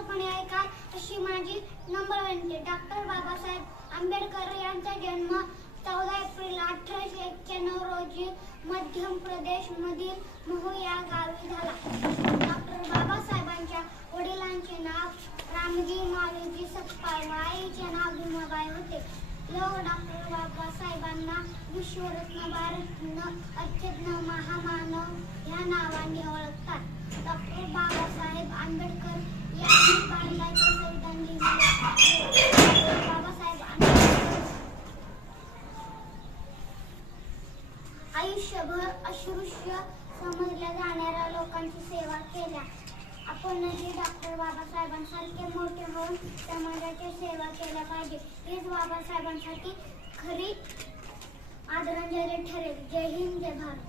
शांतपणे ऐकाल अशी माझी नम्र विनंती. डॉक्टर बाबासाहेब आंबेडकर यांचा जन्म 14 एप्रिल 1891 रोजी मध्य प्रदेश मधील महू या गावी झाला. डॉक्टर बाबासाहेबांच्या वडिलांचे नाव रामजी मालोजी सपकाळ व आईचे नाव भीमाबाई होते. लोक डॉक्टर बाबासाहेबांना विश्वरत्न, भारतरत्न, अर्चरत्न, महामानव या नावाने ओळखतात. डॉक्टर बाबासाहेब आंबेडकर यांनी भारताचे संविधान लिहिले. बाबासाहेब आंबेडकर आयुष्यभर अस्पृश्य समजल्या जाणाऱ्या लोकांची सेवा केल्या. आपणही डॉक्टर बाबासाहेबांसारखे मोठे होऊन समाजाची सेवा केल्या पाहिजे. हीच बाबासाहेबांसाठी खरी आदरांजली ठरेल. जय हिंद, जय भारत.